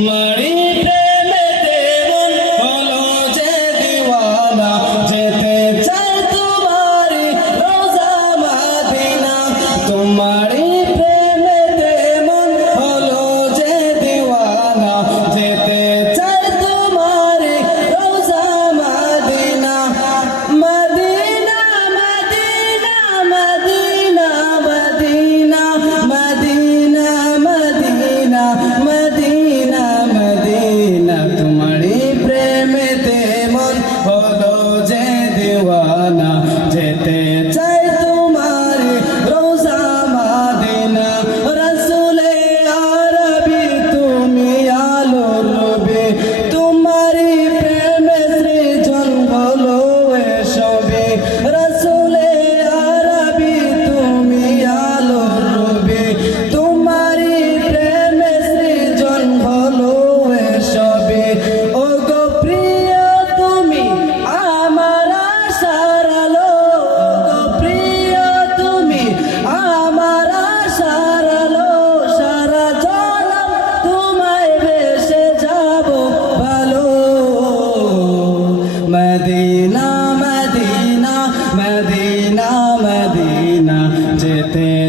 My. Medina Medina Medina যেতে